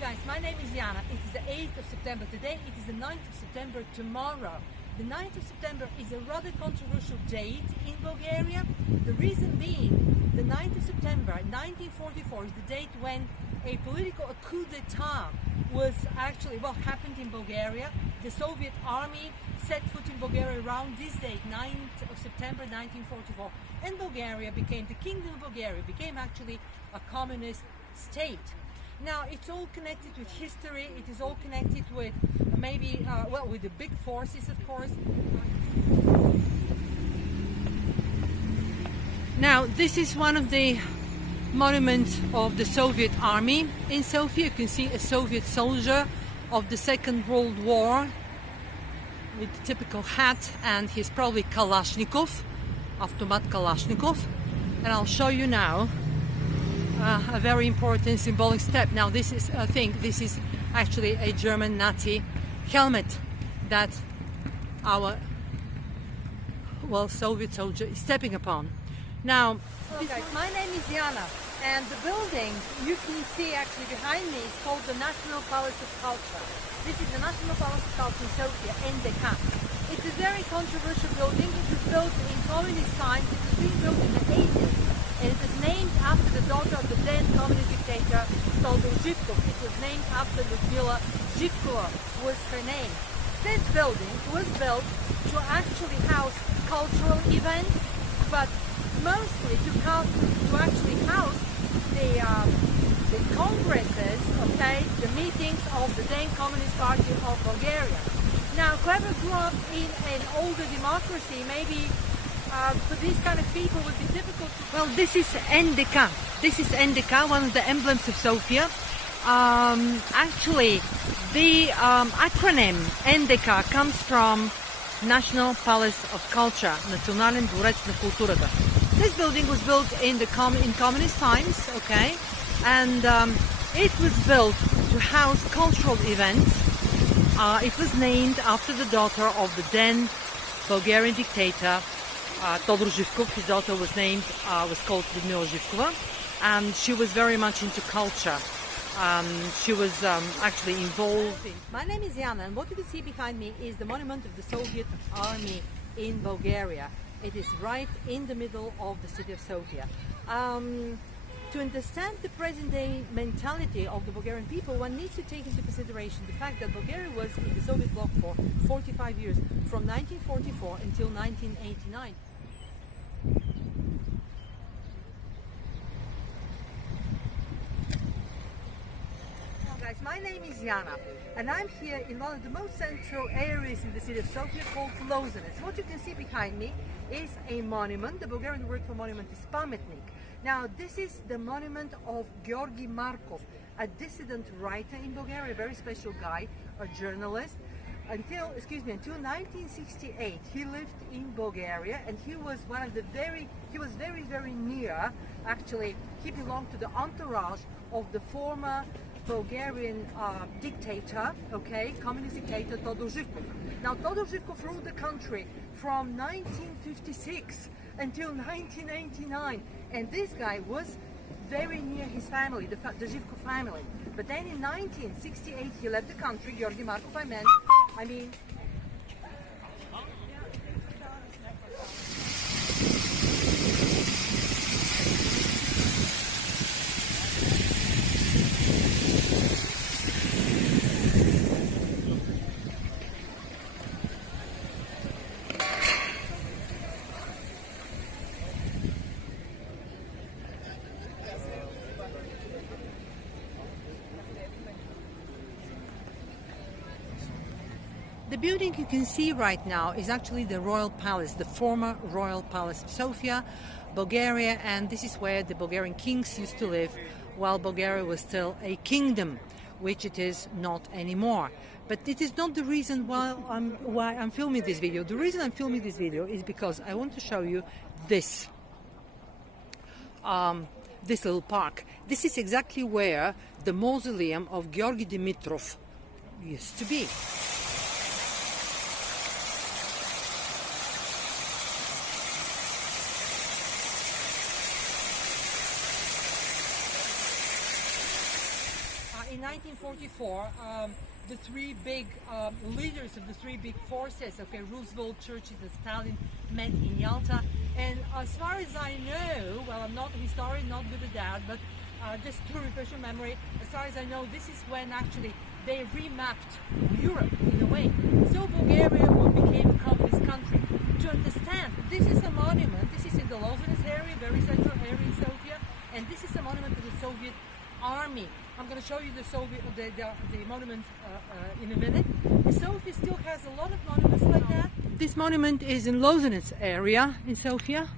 guys, my name is Jana. It is the 8th of September today. It is the 9th of September tomorrow. The 9th of September is a rather controversial date in Bulgaria. The reason being, the 9th of September 1944 is the date when a coup d'etat was actually, happened in Bulgaria. The Soviet army set foot in Bulgaria around this date, 9th of September 1944. And Bulgaria became, the Kingdom of Bulgaria became actually a communist state. Now, it's all connected with history, it is all connected with with the big forces, of course. Now, this is one of the monuments of the Soviet army in Sofia. You can see a Soviet soldier of the Second World War with the typical hat, and he's probably Kalashnikov, Automat Kalashnikov. And I'll show you now a very important symbolic step. Now this is, I think, this is actually a German Nazi helmet that our, Soviet soldier is stepping upon. Now, guys, my name is Jana, and the building you can see actually behind me is called the National Palace of Culture. This is the National Palace of Culture in Sofia, NDK. It's a very controversial building. It was built in communist times. It was being built in the 80s. And it was named after the daughter of the then communist dictator, Todor Zhivkov. It was named after Lyudmila Zhivkova, was her name. This building was built to actually house cultural events, but mostly to actually house the congresses, the meetings of the then Communist Party of Bulgaria. Now, whoever grew up in an older democracy, maybe for these kind of people would be difficult to... Well, this is NDK. This is NDK, one of the emblems of Sofia. Actually, the acronym NDK comes from National Palace of Culture, Национален дворец на културата. This building was built in communist times, and it was built to house cultural events. It was named after the daughter of the then Bulgarian dictator, Todor Zhivkov. His daughter was called Lyudmila Zhivkova, and she was very much into culture. She was actually involved in... My name is Jana, and what you can see behind me is the monument of the Soviet army in Bulgaria. It is right in the middle of the city of Sofia. To understand the present-day mentality of the Bulgarian people, one needs to take into consideration the fact that Bulgaria was in the Soviet bloc for 45 years, from 1944 until 1989. Guys, my name is Jana, and I'm here in one of the most central areas in the city of Sofia called Mausoleum. What you can see behind me is a monument. The Bulgarian word for monument is pametnik. Now, this is the monument of Georgi Markov, a dissident writer in Bulgaria, a very special guy, a journalist. Until 1968, he lived in Bulgaria, and he was very, very near, actually, he belonged to the entourage of the former Bulgarian dictator, communist dictator Todor Zhivkov. Now, Todor Zhivkov ruled the country from 1956 until 1989, and this guy was very near his family, the Zhivkov family. But then in 1968, he left the country. Georgi Markov, I mean. The building you can see right now is actually the Royal Palace, the former Royal Palace of Sofia, Bulgaria, and this is where the Bulgarian kings used to live while Bulgaria was still a kingdom, which it is not anymore. But it is not the reason why I'm filming this video. The reason I'm filming this video is because I want to show you this. This little park. This is exactly where the mausoleum of Georgi Dimitrov used to be. In 1944, the three big leaders of the three big forces, okay, Roosevelt, Churchill, and Stalin, met in Yalta. And as far as I know, well, I'm not a historian, not good at that, but just to refresh your memory, as far as I know, this is when actually they remapped Europe in a way. So Bulgaria became a communist country. To understand, this is a monument, this is in the Lozanets area, very central area in Sofia, and this is a monument to the Soviet Army. I'm going to show you the monument in a minute. Sofia still has a lot of monuments like that. This monument is in Lozanets area in Sofia.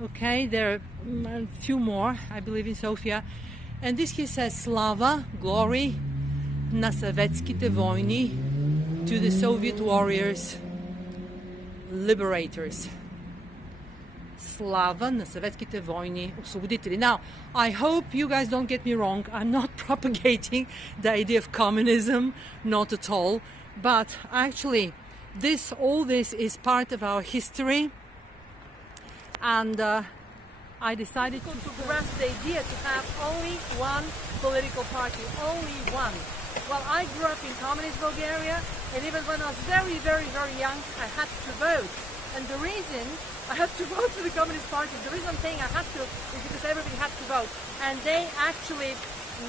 Okay, there are a few more, I believe, in Sofia. And this here says Slava, glory, na Sovetskite vojni, to the Soviet warriors, liberators. Slava na Sovetskite vojni osvoboditelji. Now, I hope you guys don't get me wrong. I'm not propagating the idea of communism, not at all. But actually, all this is part of our history. And I decided to grasp the idea to have only one political party, only one. Well, I grew up in communist Bulgaria, and even when I was very, very, very young, I had to vote. And the reason I had to vote for the Communist Party, the reason I'm saying I had to is because everybody had to vote. And they actually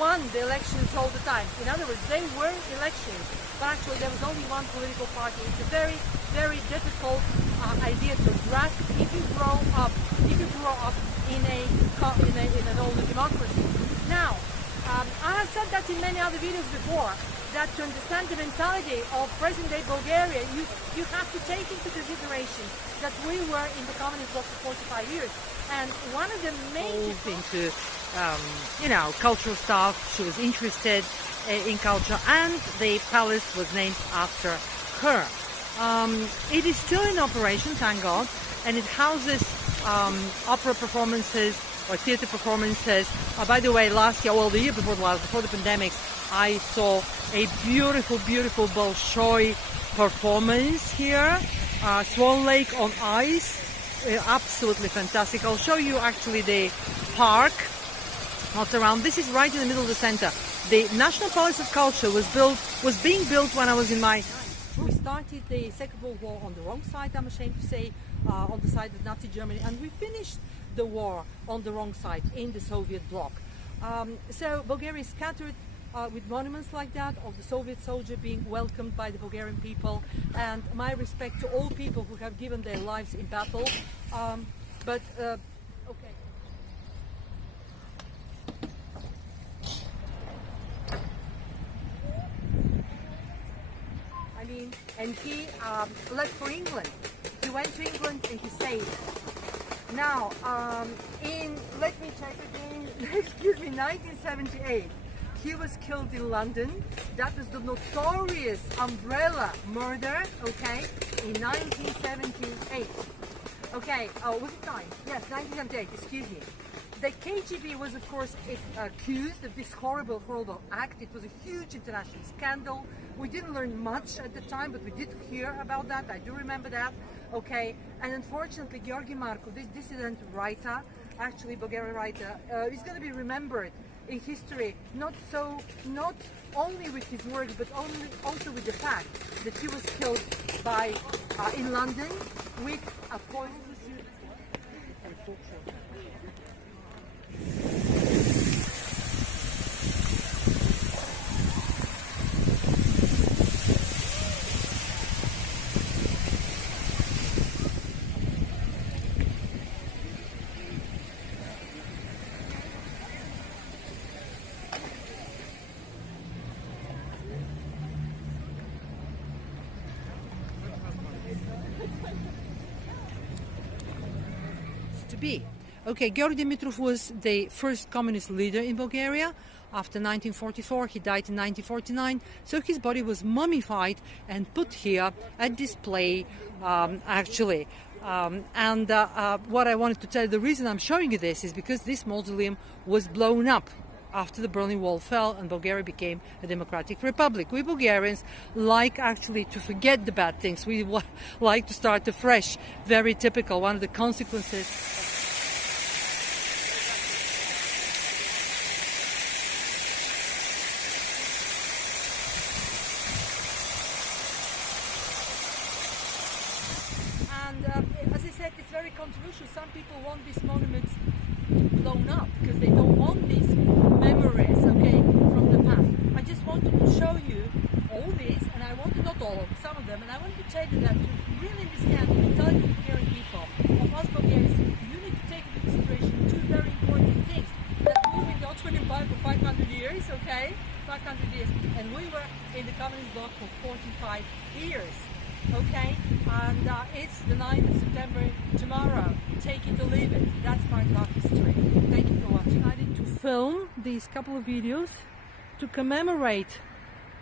won the elections all the time. In other words, they were elections, but actually there was only one political party. It's a very, very difficult idea to grasp if you grow up in an older democracy. Now, I have said that in many other videos before, that to understand the mentality of present-day Bulgaria, you have to take into consideration that we were in the communist bloc for 45 years. And one of the major... into, cultural stuff. She was interested in culture, and the palace was named after her. It is still in operation, thank God, and it houses opera performances or theater performances. By the way, last year, well, the year before the pandemic, I saw a beautiful, beautiful Bolshoi performance here, Swan Lake on ice, absolutely fantastic. I'll show you actually the park, not around. This is right in the middle of the center. The National Palace of Culture was being built when I was in my... We started the Second World War on the wrong side, I'm ashamed to say, on the side of Nazi Germany, and we finished the war on the wrong side in the Soviet bloc. So Bulgaria is scattered with monuments like that of the Soviet soldier being welcomed by the Bulgarian people, and my respect to all people who have given their lives in battle. Okay. And he left for England. He went to England and he stayed. Now, let me check again, excuse me, 1978, he was killed in London. That was the notorious umbrella murder, okay, in 1978. Okay, was it 9? Yes, 1978, excuse me. The KGB was, of course, accused of this horrible, horrible act. It was a huge international scandal. We didn't learn much at the time, but we did hear about that. I do remember that. Okay, and unfortunately, Georgi Markov, this dissident writer, actually Bulgarian writer, is going to be remembered in history, not only with his work, but also with the fact that he was killed in London with a poison. Okay, Georgi Dimitrov was the first communist leader in Bulgaria. After 1944, he died in 1949, so his body was mummified and put here at display, actually. What I wanted to tell you, the reason I'm showing you this is because this mausoleum was blown up after the Berlin Wall fell and Bulgaria became a democratic republic. We Bulgarians like actually to forget the bad things. We like to start afresh. Very typical. One of the consequences. very controversial. Some people want these monuments blown up because they don't want these memories, okay, from the past. I just wanted to show you all these, and I wanted, not all of them, some of them, and I wanted to tell you that to really understand the mentality of Bulgarian people, of us Bulgarians, you need to take into consideration two very important things. That we were in the Ottoman Empire for 500 years, okay? 500 years, and we were in the communist bloc for 45 years, okay? And it's the 9th of September tomorrow. Take it or leave it. That's part of our history. Thank you for watching. I decided to film these couple of videos to commemorate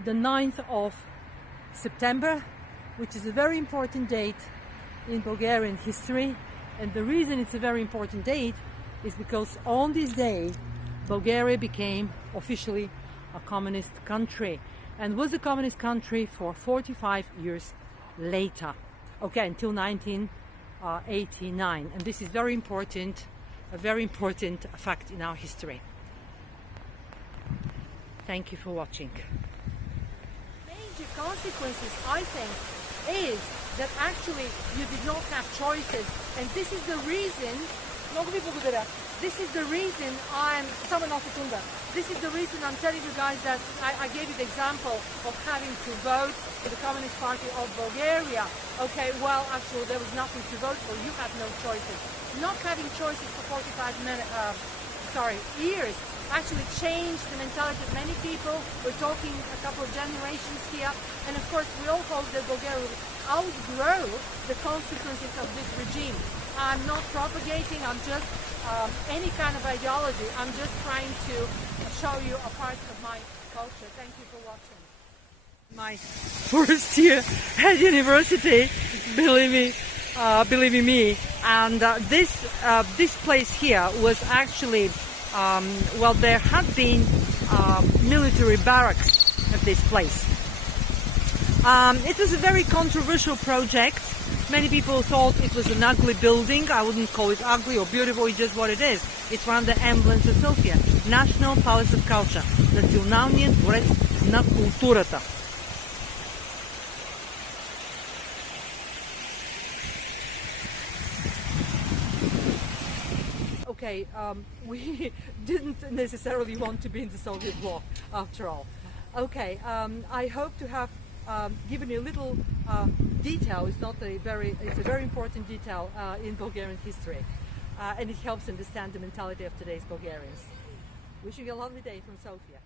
the 9th of September, which is a very important date in Bulgarian history. And the reason it's a very important date is because on this day, Bulgaria became officially a communist country and was a communist country for 45 years later, okay, until 1989. And this is very important, a very important fact in our history. Thank you for watching. Major consequences, I think, is that actually you did not have choices, and this is the reason. This is the reason This is the reason I'm telling you guys that I gave you the example of having to vote for the Communist Party of Bulgaria. Okay, well, actually there was nothing to vote for. You had no choices. Not having choices for 45 years actually changed the mentality of many people. We're talking a couple of generations here, and of course we all hope that Bulgaria will outgrow the consequences of this regime. I'm not propagating, I'm just any kind of ideology. I'm just trying to show you a part of my culture. Thank you for watching. My first year at university, believe me, and this place here was actually, well, there had been military barracks at this place. It was a very controversial project. Many people thought it was an ugly building. I wouldn't call it ugly or beautiful, it's just what it is. It's one of the emblems of Sofia. National Palace of Culture. Националният дворец на културата. Okay, we didn't necessarily want to be in the Soviet bloc after all. Okay, I hope to have given you a little detail. It's a very important detail in Bulgarian history, and it helps understand the mentality of today's Bulgarians. Wishing you a lovely day from Sofia.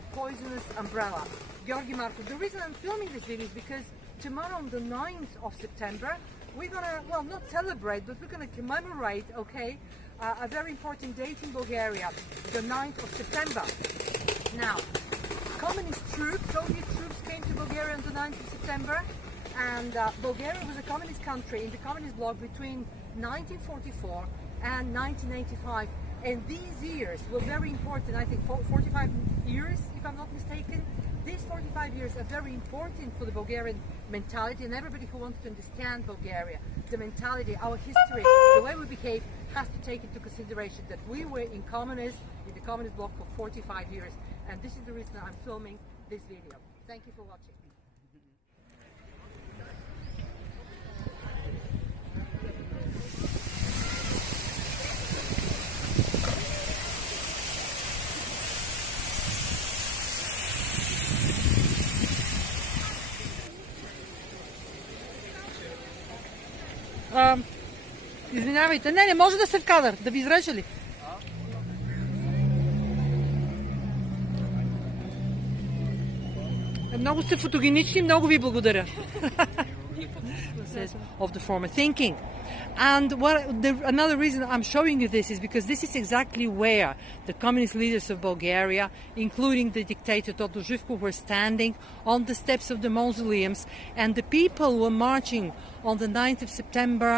A poisonous umbrella. Georgi Marko. The reason I'm filming this video is because tomorrow on the 9th of September, we're gonna, well, not celebrate, but we're gonna commemorate, okay, a very important date in Bulgaria, the 9th of September. Now, communist troops, Soviet troops came to Bulgaria on the 9th of September, and Bulgaria was a communist country in the communist bloc between 1944 and 1985. And these years were very important, I think 45 years, if I'm not mistaken. These 45 years are very important for the Bulgarian mentality, and everybody who wants to understand Bulgaria, the mentality, our history, the way we behave, has to take into consideration that we were in the communist bloc for 45 years. And this is the reason I'm filming this video. Thank you for watching. Извинявайте, не може да се в кадър, да ви изрежа ли? Много сте фотогенични, много ви благодаря. Of the former thinking. And another reason I'm showing you this is because this is exactly where the communist leaders of Bulgaria, including the dictator Toto Živko, were standing on the steps of the mausoleums, and the people were marching on the 9th of September,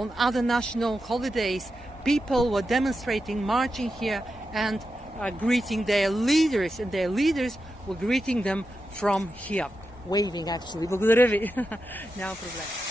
on other national holidays. People were demonstrating, marching here, and greeting their leaders, and their leaders were greeting them from here, waving actually. Благодаря ви. Няма проблем.